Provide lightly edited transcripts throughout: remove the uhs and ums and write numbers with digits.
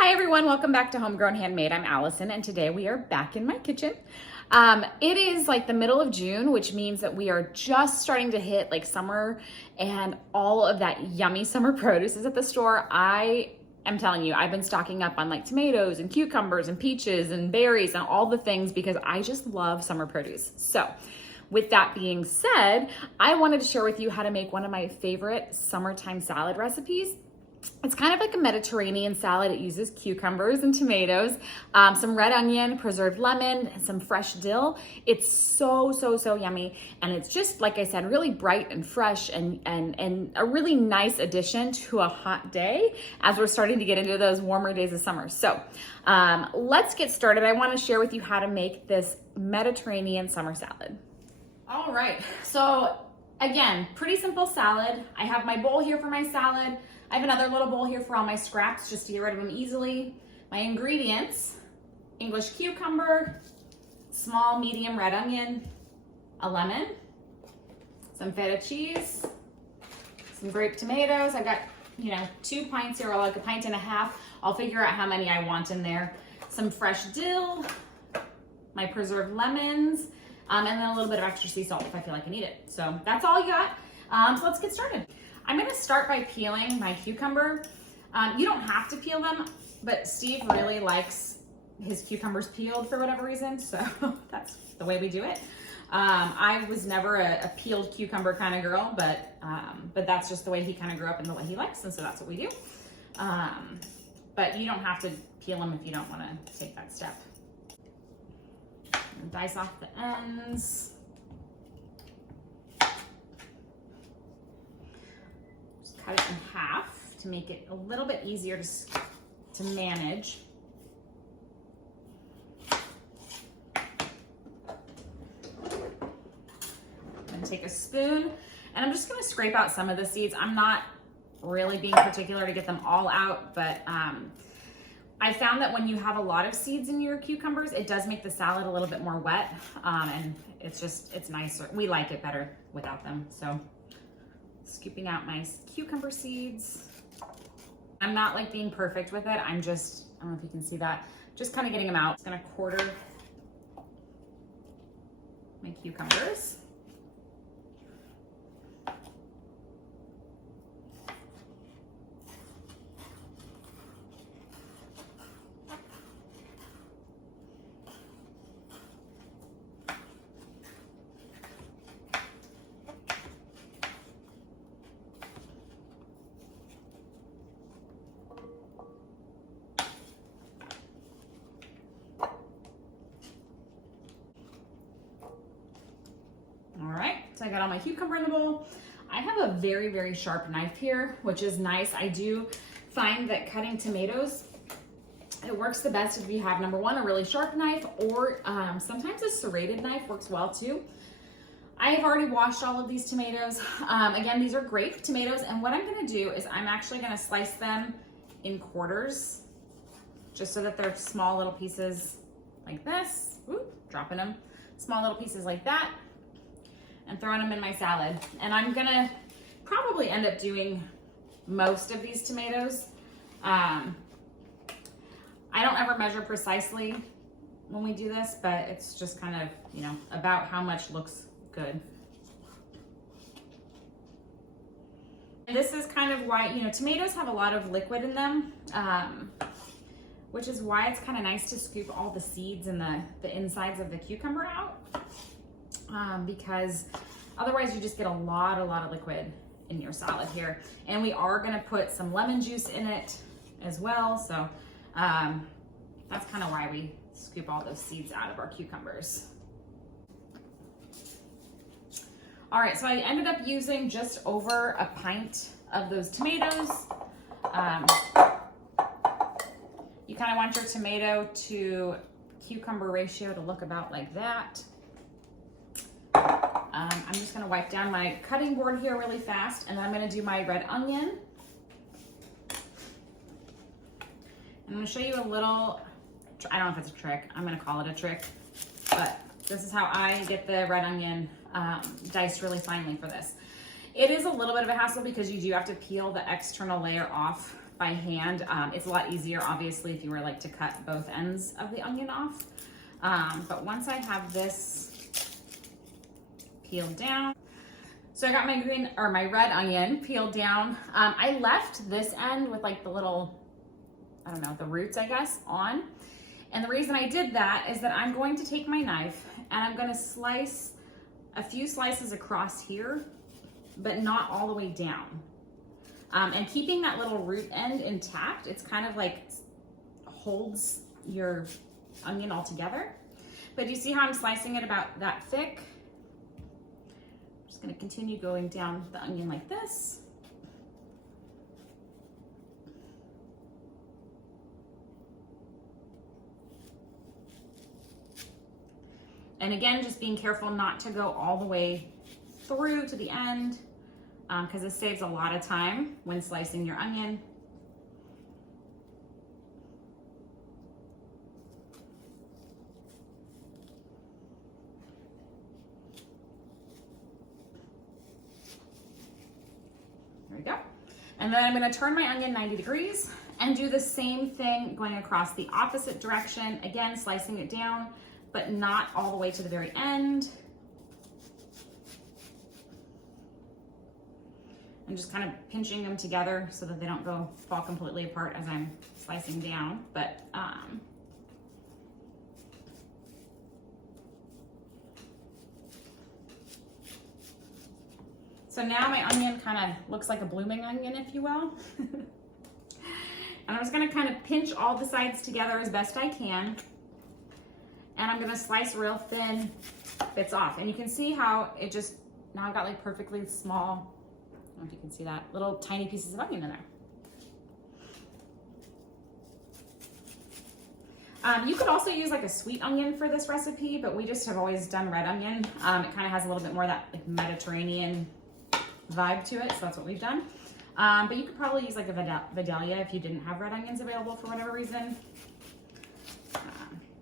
Hi everyone, welcome back to Homegrown Handmade. I'm Allison and today we are back in my kitchen. It is like the middle of June, which means that we are just starting to hit like summer and all of that yummy summer produce is at the store. I am telling you, I've been stocking up on like tomatoes and cucumbers and peaches and berries and all the things because I just love summer produce. So with that being said, I wanted to share with you how to make one of my favorite summertime salad recipes. It's kind of like a Mediterranean salad. It uses cucumbers and tomatoes, some red onion, preserved lemon, and some fresh dill. It's so yummy. And it's just, like I said, really bright and fresh and a really nice addition to a hot day as we're starting to get into those warmer days of summer. So let's get started. I want to share with you how to make this Mediterranean summer salad. All right, so again, pretty simple salad. I have my bowl here for my salad. I have another little bowl here for all my scraps just to get rid of them easily. My ingredients: English cucumber, small medium red onion, a lemon, some feta cheese, some grape tomatoes. I've got, 2 pints here, or like a pint and a half. I'll figure out how many I want in there. Some fresh dill, my preserved lemons, and then a little bit of extra sea salt if I feel like I need it. So that's all you got. So let's get started. I'm gonna start by peeling my cucumber. You don't have to peel them, but Steve really likes his cucumbers peeled for whatever reason, so that's the way we do it. I was never a peeled cucumber kind of girl, but that's just the way he kind of grew up and the way he likes, and so that's what we do. But you don't have to peel them if you don't wanna take that step. And dice off the ends. Cut it in half to make it a little bit easier to manage. And take a spoon, and I'm just gonna scrape out some of the seeds. I'm not really being particular to get them all out, but I found that when you have a lot of seeds in your cucumbers, it does make the salad a little bit more wet, and it's nicer. We like it better without them, so. Scooping out my cucumber seeds. I'm not like being perfect with it. I don't know if you can see that, just kind of getting them out. I'm just gonna quarter my cucumbers. So I got all my cucumber in the bowl. I have a very sharp knife here, which is nice. I do find that cutting tomatoes, it works the best if you have, number one, a really sharp knife, or sometimes a serrated knife works well too. I have already washed all of these tomatoes. Again, these are grape tomatoes, and what I'm gonna do is I'm actually gonna slice them in quarters, just so that they're small little pieces like this. Ooh, dropping them. Small little pieces like that, and throwing them in my salad. And I'm gonna probably end up doing most of these tomatoes. I don't ever measure precisely when we do this, but it's just kind of, about how much looks good. And this is kind of why, tomatoes have a lot of liquid in them, which is why it's kind of nice to scoop all the seeds and the insides of the cucumber out. Because otherwise you just get a lot of liquid in your salad here. And we are gonna put some lemon juice in it as well. So that's kind of why we scoop all those seeds out of our cucumbers. All right, so I ended up using just over a pint of those tomatoes. You kind of want your tomato to cucumber ratio to look about like that. I'm just gonna wipe down my cutting board here really fast, and then I'm gonna do my red onion. I'm gonna show you a little, I don't know if it's a trick, I'm gonna call it a trick, but this is how I get the red onion diced really finely for this. It is a little bit of a hassle because you do have to peel the external layer off by hand. It's a lot easier, obviously, if you were like to cut both ends of the onion off. But once I have this peeled down, so I got my green or my red onion peeled down. I left this end with like the little, I don't know, the roots, I guess, on. And the reason I did that is that I'm going to take my knife and I'm going to slice a few slices across here, but not all the way down. And keeping that little root end intact, it's kind of like holds your onion all together. But you see how I'm slicing it about that thick? I'm just going to continue going down the onion like this. And again, just being careful not to go all the way through to the end, because this saves a lot of time when slicing your onion. There we go. And then I'm going to turn my onion 90 degrees and do the same thing going across the opposite direction. Again, slicing it down, but not all the way to the very end. I'm just kind of pinching them together so that they don't fall completely apart as I'm slicing down. But so now my onion kind of looks like a blooming onion, if you will. And I'm just gonna kind of pinch all the sides together as best I can. And I'm gonna slice real thin bits off. And you can see how it just, now I've got like perfectly small, I don't know if you can see that, little tiny pieces of onion in there. You could also use like a sweet onion for this recipe, but we just have always done red onion. It kind of has a little bit more of that like Mediterranean vibe to it, so that's what we've done. But you could probably use like a Vidalia if you didn't have red onions available for whatever reason.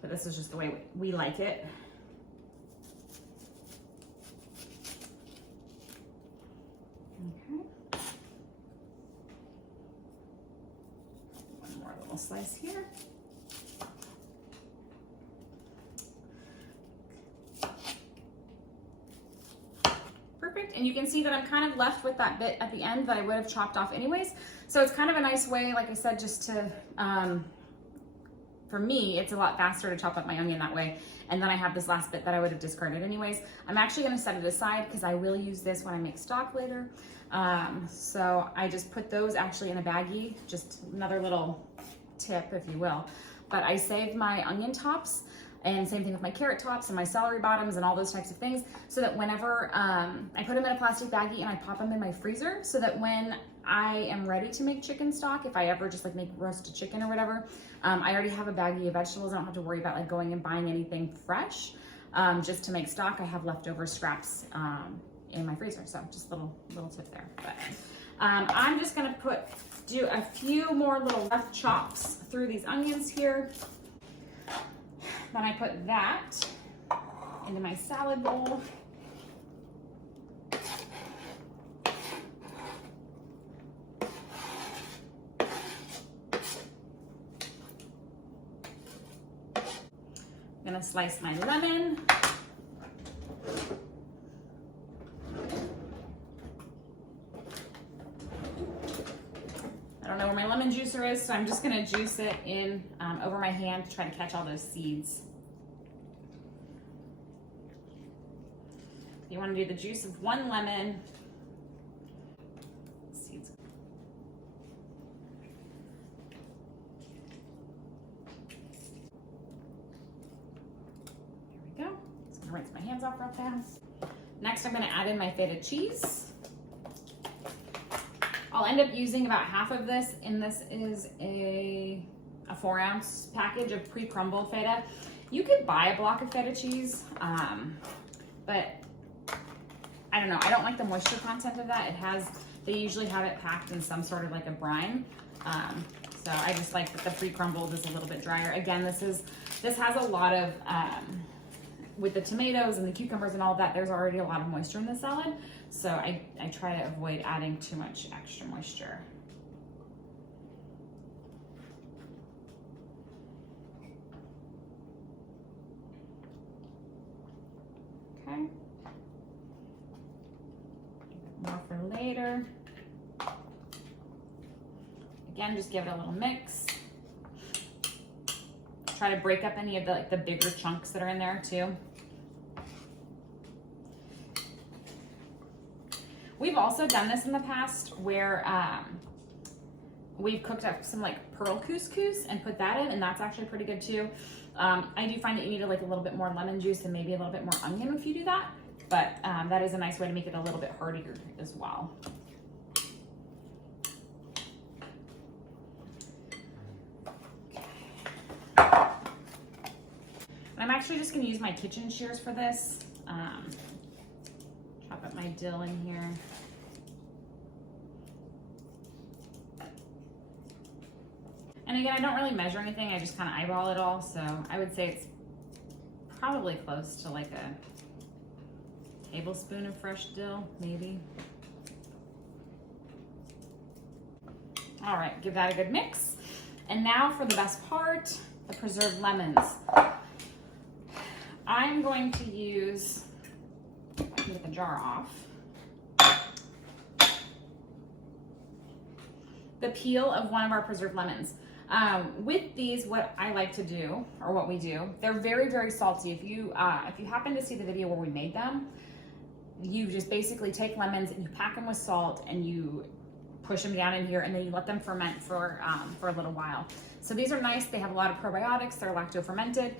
But this is just the way we like it. Okay. One more little slice here. Perfect, and you can see that I'm kind of left with that bit at the end that I would have chopped off anyways. So it's kind of a nice way, like I said, just to, for me, it's a lot faster to chop up my onion that way. And then I have this last bit that I would have discarded anyways. I'm actually gonna set it aside because I will use this when I make stock later. So I just put those actually in a baggie, just another little tip, if you will. But I save my onion tops, and same thing with my carrot tops and my celery bottoms and all those types of things, so that whenever I put them in a plastic baggie and I pop them in my freezer, so that when I am ready to make chicken stock, if I ever just like make roasted chicken or whatever, I already have a baggie of vegetables. I don't have to worry about like going and buying anything fresh. Just to make stock, I have leftover scraps in my freezer. So just little tip there. But I'm just gonna do a few more little rough chops through these onions here. Then I put that into my salad bowl. I'm gonna slice my lemon. I don't know where my lemon juicer is, so I'm just gonna juice it in over my hand to try to catch all those seeds. You wanna do the juice of 1 lemon. Seeds. There we go. Just gonna rinse my hands off real fast. Next, I'm gonna add in my feta cheese. I'll end up using about half of this, and this is a 4-ounce package of pre-crumbled feta. You could buy a block of feta cheese, but I don't know. I don't like the moisture content of that. They usually have it packed in some sort of like a brine. So I just like that the pre-crumbled is a little bit drier. Again, this has a lot of, with the tomatoes and the cucumbers and all that, there's already a lot of moisture in the salad. So I try to avoid adding too much extra moisture. Okay. More for later. Again, just give it a little mix. Try to break up any of the bigger chunks that are in there too. We've also done this in the past where we've cooked up some like pearl couscous and put that in, and that's actually pretty good too. I do find that you need like a little bit more lemon juice and maybe a little bit more onion if you do that, but that is a nice way to make it a little bit heartier as well. I'm actually just going to use my kitchen shears for this. Chop up my dill in here. And again, I don't really measure anything. I just kind of eyeball it all. So I would say it's probably close to like a tablespoon of fresh dill, maybe. All right, give that a good mix. And now for the best part, the preserved lemons. I'm going to use, if I can get the jar off, the peel of one of our preserved lemons. With these, what I like to do, or what we do, they're very, very salty. If you happen to see the video where we made them, you just basically take lemons and you pack them with salt and you push them down in here and then you let them ferment for a little while. So these are nice. They have a lot of probiotics. They're lacto fermented,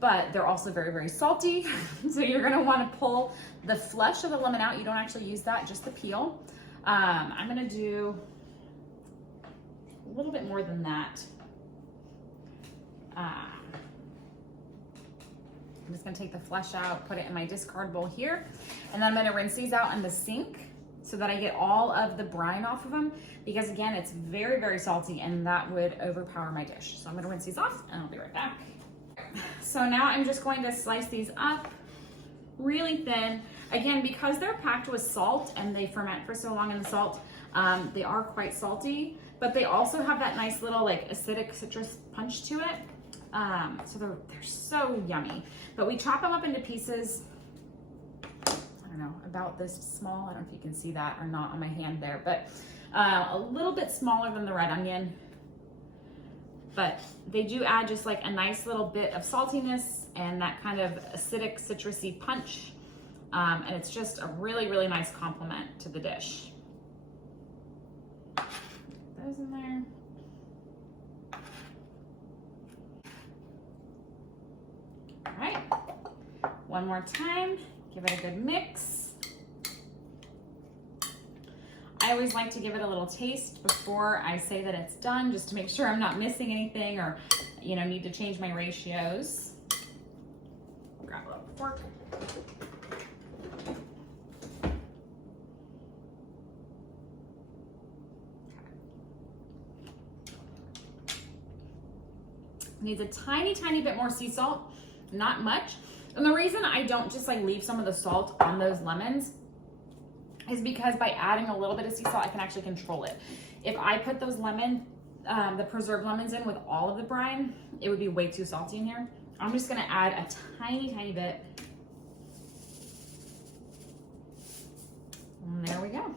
but they're also very, very salty. So you're gonna wanna pull the flesh of the lemon out. You don't actually use that, just the peel. I'm gonna do a little bit more than that. I'm just gonna take the flesh out, put it in my discard bowl here, and then I'm gonna rinse these out in the sink so that I get all of the brine off of them, because again, it's very, very salty and that would overpower my dish. So I'm gonna rinse these off and I'll be right back. So now I'm just going to slice these up really thin. Again, because they're packed with salt and they ferment for so long in the salt, they are quite salty, but they also have that nice little like acidic citrus punch to it. So they're so yummy. But we chop them up into pieces, I don't know, about this small. I don't know if you can see that or not on my hand there, but a little bit smaller than the red onion. But they do add just like a nice little bit of saltiness and that kind of acidic citrusy punch. And it's just a really, really nice complement to the dish. Put those in there. All right, one more time, give it a good mix. I always like to give it a little taste before I say that it's done, just to make sure I'm not missing anything or, you know, need to change my ratios. Grab a little fork. Needs a tiny, tiny bit more sea salt, not much. And the reason I don't just like leave some of the salt on those lemons is because by adding a little bit of sea salt, I can actually control it. If I put those the preserved lemons in with all of the brine, it would be way too salty in here. I'm just gonna add a tiny, tiny bit. And there we go.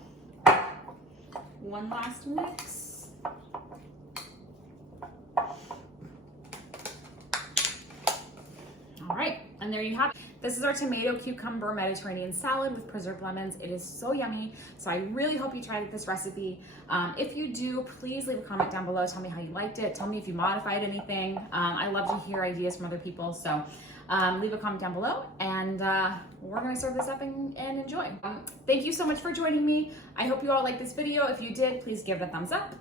One last mix. All right, and there you have it. This is our tomato cucumber Mediterranean salad with preserved lemons. It is so yummy. So I really hope you tried this recipe. If you do, please leave a comment down below. Tell me how you liked it. Tell me if you modified anything. I love to hear ideas from other people. So leave a comment down below and we're gonna serve this up and enjoy. Thank you so much for joining me. I hope you all liked this video. If you did, please give it a thumbs up.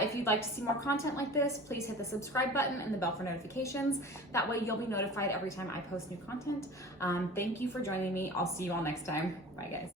If you'd like to see more content like this, please hit the subscribe button and the bell for notifications. That way you'll be notified every time I post new content. Thank you for joining me. I'll see you all next time. Bye guys.